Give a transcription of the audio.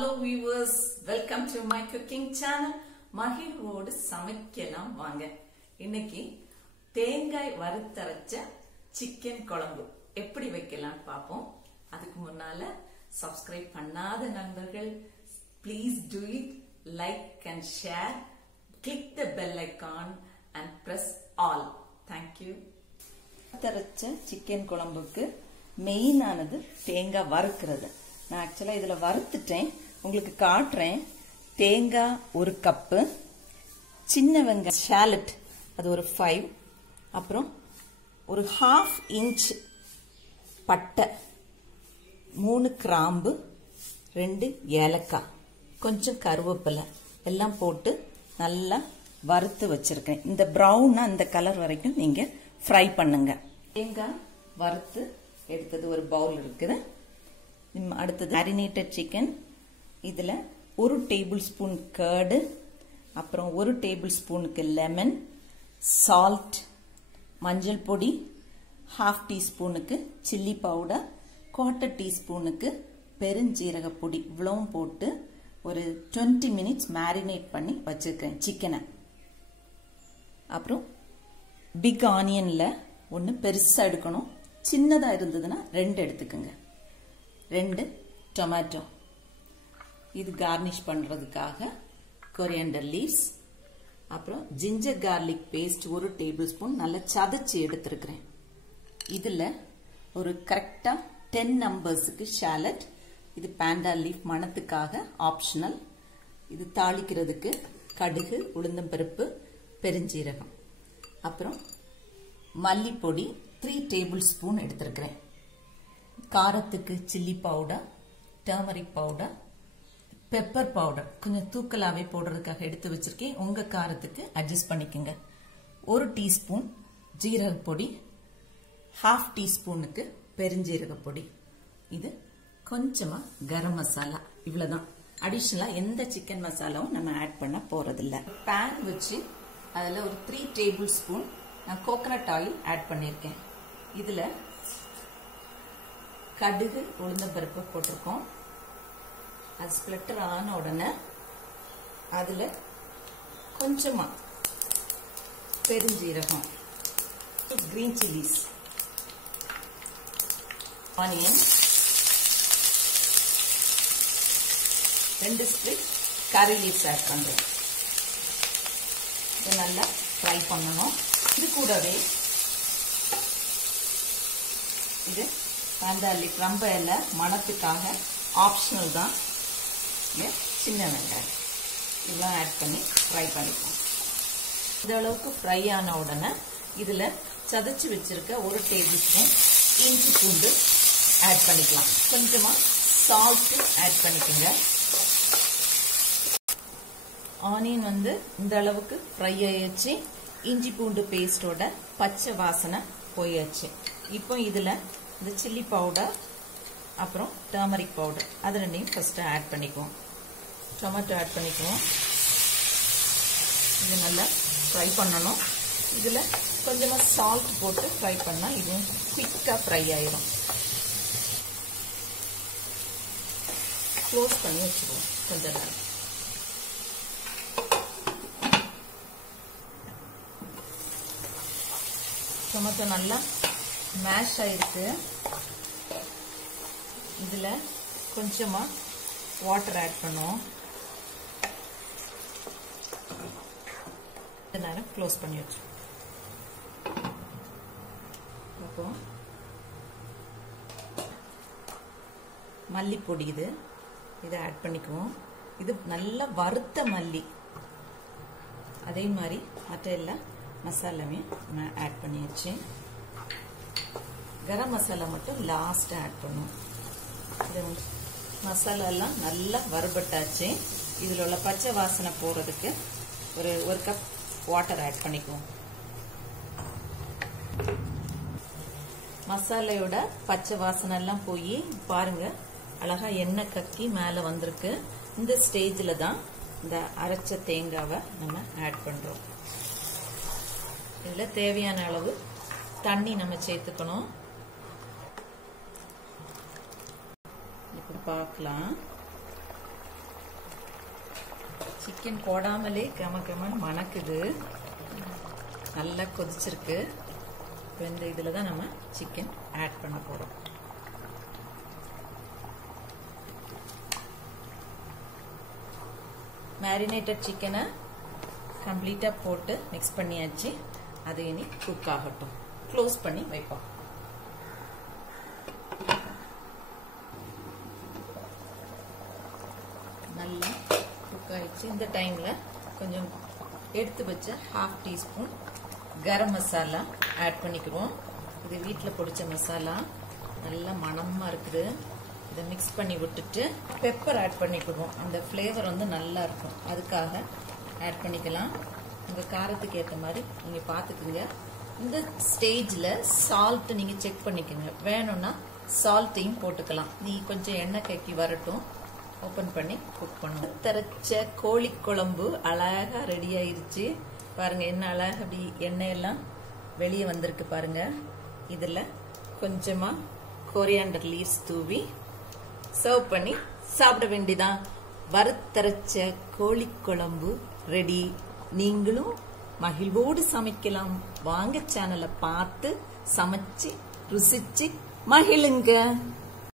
Hello viewers, welcome to my cooking channel. மகிழ்வோடு சமைக்கலாம் வாங்க. இன்னைக்கு தேங்காய் வறுத்தரைச்ச சிக்கன் குழம்பு எப்படி வைக்கலாம் பாப்போம். அதுக்கு முன்னால subscribe பண்ணாத நண்பர்கள் please do it, like and share, click the bell icon and press all. Thank you. வறுத்தரைச்ச சிக்கன் குழம்புக்கு மெயின் ஆனது தேங்காய் வறுக்கிறது. நான் ஆக்சுவலா இதுல வறுத்துட்டேன், உங்களுக்கு காட்டுறேன். தேங்காய் ஒரு கப்பு, சின்ன வெங்காயம் ஷாலட் அது ஒரு 5, அப்புறம் ஒரு 1/2 இன்ச் பட்டை, 3 கிராம்பு, 2 ஏலக்காய், கொஞ்சம் கருவேப்பிலை எல்லாம் போட்டு நல்லா வறுத்து வச்சிருக்கேன். இந்த ப்ரௌனா இந்த கலர் வரைக்கும் நீங்க ஃப்ரை பண்ணுங்க. தேங்காய் வறுத்து எடுத்தது ஒரு பவுல் இருக்குது. அடுத்தது மேரினேட்டட் சிக்கன், இதுல 1 டேபிள் ஸ்பூன் கர்டு, அப்புறம் 1 டேபிள் ஸ்பூனுக்கு லெமன், சால்ட், மஞ்சள் பொடி, 1/2 டீஸ்பூனுக்கு சில்லி பவுடர், 1/4 டீஸ்பூனுக்கு பெருஞ்சீரக பொடி, இவ்வளவும் போட்டு ஒரு 20 மினிட்ஸ் மேரினேட் பண்ணி வச்சிருக்கேன் சிக்கனை. அப்புறம் பிக் ஆனியன்ல 1 பெருசா எடுக்கணும், சின்னதா இருந்ததுன்னா 2 எடுத்துக்கோங்க. 2 டொமேட்டோ, இது கார்னிஷ் பண்றதுக்காக கொரியாண்டர் லீவ்ஸ், அப்புறம் ginger garlic paste 1 tablespoon நல்லா சதைச்சு எடுத்திருக்கிறேன். இதுல ஒரு கரெக்டா 10 நம்பர்ஸுக்கு ஷாலட், இது பாண்டா லீஃப் மணத்துக்காக ஆப்ஷனல். இது தாளிக்கிறதுக்கு கடுகு, உளுந்தம்பருப்பு, பெருஞ்சீரகம், அப்புறம் மல்லிப்பொடி 3 டேபிள் ஸ்பூன் எடுத்திருக்கிறேன். காரத்துக்கு chilli powder, turmeric powder, pepper powder கொஞ்சம் தூக்கலாவே போடுறதுக்காக எடுத்து வச்சிருக்கேன். உங்க காரத்துக்கு அட்ஜஸ்ட் பண்ணிக்கோங்க. 1 டீஸ்பூன் ஜீரக பொடி, 1/2 டீஸ்பூனுக்கு பெருஞ்சீரக பொடி, இது கொஞ்சமா கரம் மசாலா. இவ்வளவுதான். அடிஷனலா எந்த சிக்கன் மசாலாவும் நம்ம ஆட் பண்ண போறதில்ல. பேன் வச்சு அதுல ஒரு 3 டேபிள் ஸ்பூன் நான் கோகனட் ஆயில் ஆட் பண்ணிருக்கேன். இதுல கடுகு, உளுந்தம்பருப்பு போட்டிருக்கோம். அது ஸ்பிளட்டர் ஆன உடனே அதுல கொஞ்சமா பெருஞ்சீரகம், green chillies, onion, 2 split curry leaves add பண்றேன். இதை நல்லா ஃப்ரை பண்ணணும். இது கூடவே இது பாண்டா லீஃப் ரொம்ப இல்லை, மணத்துக்காக ஆப்ஷனல் தான். சின்ன வெங்காயம் இதெல்லாம் ஆட் பண்ணி ஃப்ரை பண்ணிக்கலாம். இந்த அளவுக்கு ஃப்ரை ஆன உடனே இதுல சதைச்சு வச்சிருக்க 1 டேபிள் ஸ்பூன் இஞ்சி பூண்டு ஆட் பண்ணிக்கலாம். கொஞ்சமா சால்ட் ஆட் பண்ணிக்கோங்க. ஆனியன் இந்த அளவுக்கு ஃப்ரை ஆயிடுச்சு. இஞ்சி பூண்டு பேஸ்டோட பச்சை வாசனை போயாச்சு. இப்போ இதுல இந்த சில்லி பவுடர், அப்புறம் டர்மரிக் பவுடர், அது ரெண்டையும் ஃபர்ஸ்ட் ஆட் பண்ணிக்குவோம். டொமேட்டோ ஆட் பண்ணிக்குவோம். இது நல்லா ஃப்ரை பண்ணணும். இதுல கொஞ்சமா சால்ட் போட்டு ஃப்ரை பண்ணா இதுவும் குயிக்கா ஃப்ரை ஆயிடும். க்ளோஸ் பண்ணி வச்சுக்குவோம் கொஞ்ச நேரம். டொமேட்டோ நல்லா மேஷ் ஆயிருக்கு. இதுல கொஞ்சமா வாட்டர் ஆட் பண்ணுவோம். நேரம் க்ளோஸ் பண்ணி வச்சு மல்லிப்பொடி இதை ஆட் பண்ணிக்குவோம். இது நல்ல வறுத்த மல்லி. அதே மாதிரி மற்ற எல்லா மசாலாமே நான் ஆட் பண்ணியாச்சு. கரம் மசாலா மட்டும் லாஸ்ட் ஆட் பண்ணுவோம். இது மசாலா எல்லாம் நல்லா வறுபட்டாச்சு. இதுல உள்ள பச்சை வாசனை போறதுக்கு ஒரு கப் வாட்டர் ஆட் பண்ணிக்குவோம். மசாலையோட பச்சை வாசனை எல்லாம் போய் பாருங்க, அழகா எண்ணெய் கக்கி மேல வந்திருக்கு. இந்த ஸ்டேஜ்ல தான் இந்த அரைச்ச தேங்காவை நம்ம ஆட் பண்றோம். இதுல தேவையான அளவு தண்ணி நம்ம சேர்த்துக்கணும். இப்படி பார்க்கலாம். சிக்கன் போடாமலே கமகமன்னு மணக்குது. நல்லா கொதிச்சிருக்கு. இப்போ இந்த இதில் தான் நம்ம சிக்கன் ஆட் பண்ண போகிறோம். மேரினேட்டட் சிக்கனை கம்ப்ளீட்டாக போட்டு மிக்ஸ் பண்ணியாச்சு. அது இனி குக் ஆகட்டும். க்ளோஸ் பண்ணி வைப்போம். நல்லா குக் ஆயிடுச்சு. இந்த டைமில் கொஞ்சம் எடுத்து வச்ச 1/2 டீஸ்பூன் கரம் மசாலா ஆட் பண்ணிக்குவோம். இது வீட்டில் பொடிச்ச மசாலா, நல்லா மணமா இருக்குது. இதை மிக்ஸ் பண்ணி விட்டுட்டு பெப்பர் ஆட் பண்ணிக்குவோம். அந்த ஃப்ளேவர் வந்து நல்லா இருக்கும், அதுக்காக ஆட் பண்ணிக்கலாம். உங்கள் காரத்துக்கு ஏற்ற மாதிரி நீங்கள் பார்த்துக்குங்க. இந்த ஸ்டேஜில் சால்ட் நீங்கள் செக் பண்ணிக்கோங்க. வேணும்னா சால்ட்டையும் போட்டுக்கலாம். நீ கொஞ்சம் எண்ணெய் கக்கி வரட்டும். ஓப்பன் பண்ணி குக் பண்ணுவோம். தரச்ச கோழி குழம்பு அழகா ரெடி ஆயிருச்சு. பாருங்க என்ன அழகா அப்படி எண்ணெயெல்லாம் வெளியே வந்திருக்கு பாருங்க. இதில் கொஞ்சமா கொரியாண்டர் லீவ்ஸ் தூவி சர்வ் பண்ணி சாப்பிட வேண்டியதான். வறுத்தரைச்ச கோழி குழம்பு ரெடி. நீங்களும் மகிழ்வோடு சமைக்கலாம். வாங்க சேனலை பார்த்து சமைச்சு ருசிச்சு மகிழுங்க.